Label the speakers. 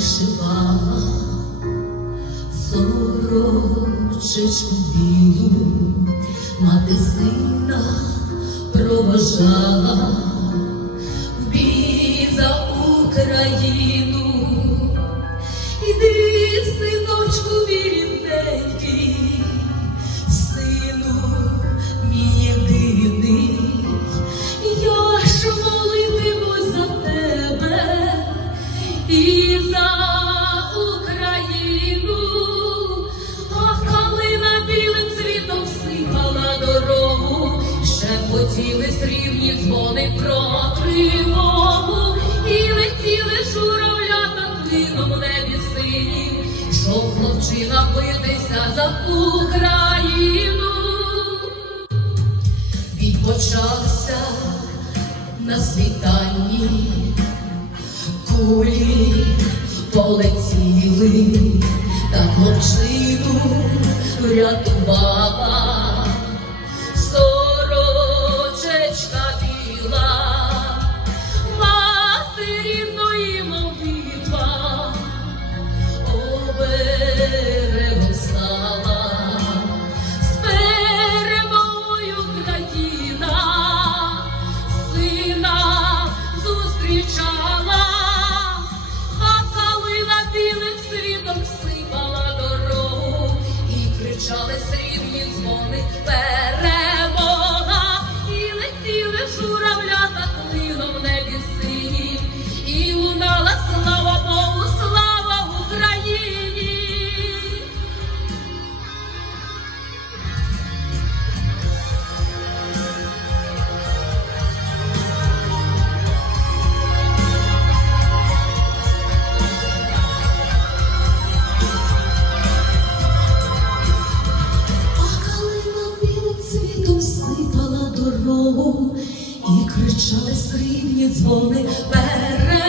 Speaker 1: вишивала сорочечку білу, мати сина проважала в бій за Україну. Шепотіли срібні дзвони про тривогу, і летіли журавлята клином в небі синім, щоб хлопчина битися за Україну. Відпочався на світанні кулі. Полетіли, та хлопчину врятувала сипала і кричали срібні дзвони перемога.